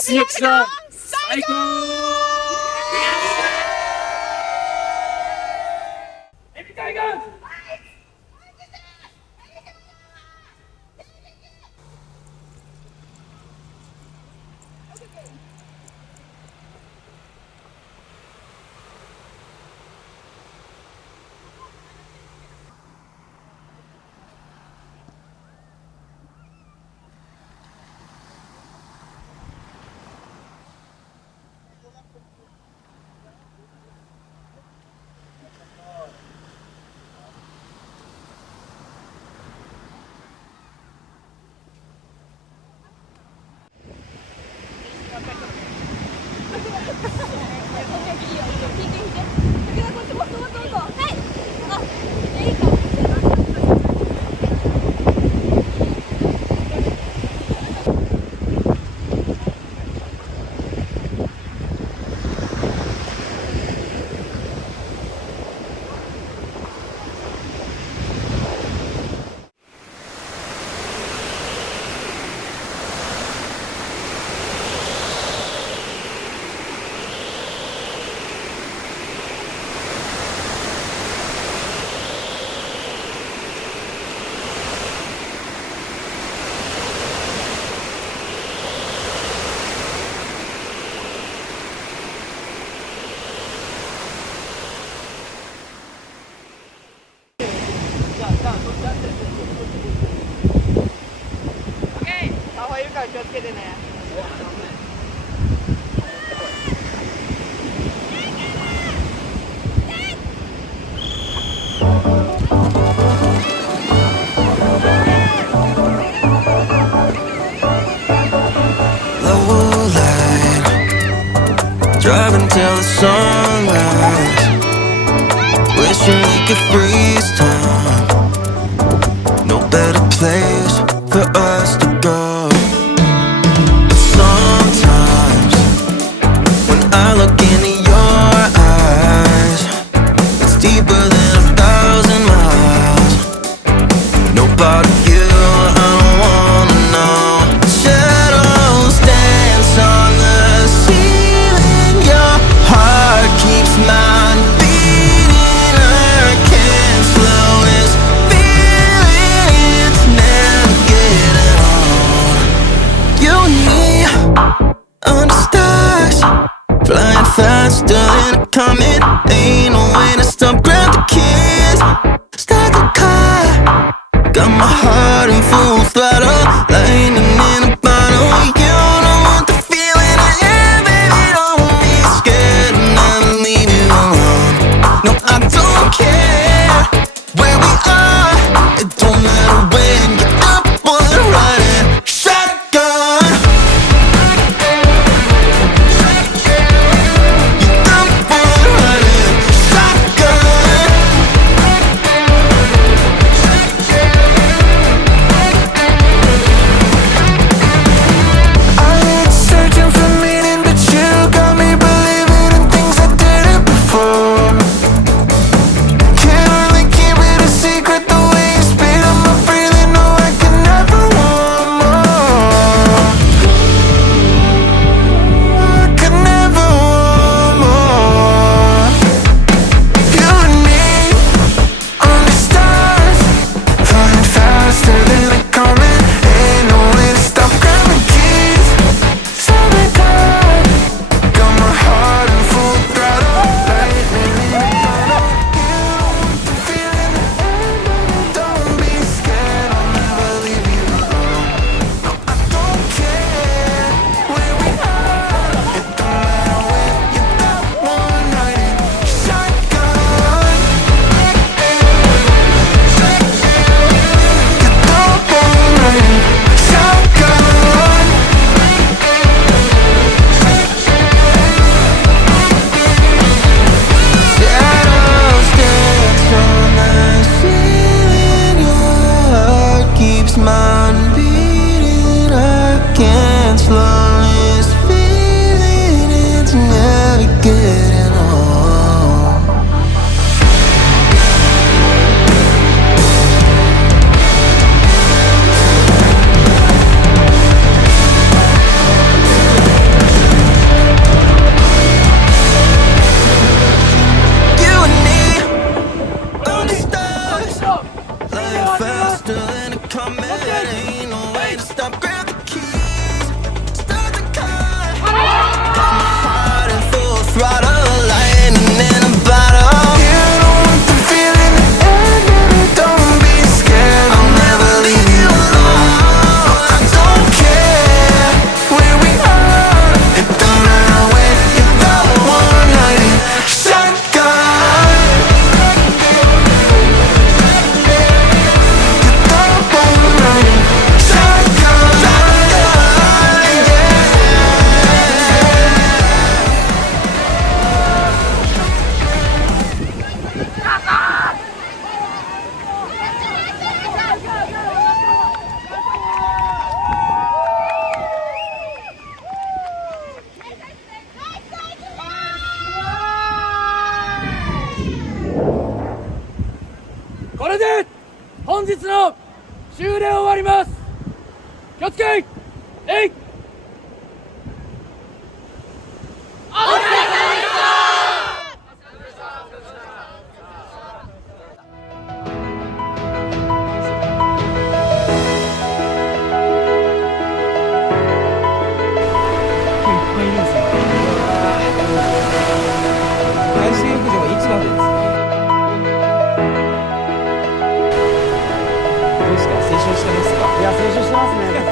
鈴木さん最高。エビ海岸。気をつけてね。Low light, driving till the sunrise. Wishing we could freeze time. No better place for us to go. But sometimes when I look into your eyes, it's deeper than 1,000 miles. No part of you I don't wanna know. Shadows dance on the ceiling. Your heart keeps mine beating. I can't slow this feeling. It's never getting old. You and me under stars, flying faster than a comet. Ain't no way to stop. Grab the keys, start the car. Got my heart in full throttle, lightning in a bottle. You don't want the feeling I have, baby. Don't be scared, and never leave you alone. No, I don't care where we are. It don't matter when you're up or running. Shotgun. You're up or running. Shotgun. ます。気をつけ。えい。海水浴場がいつまでですか？どうですか？青春してますか？いや、青春してますね。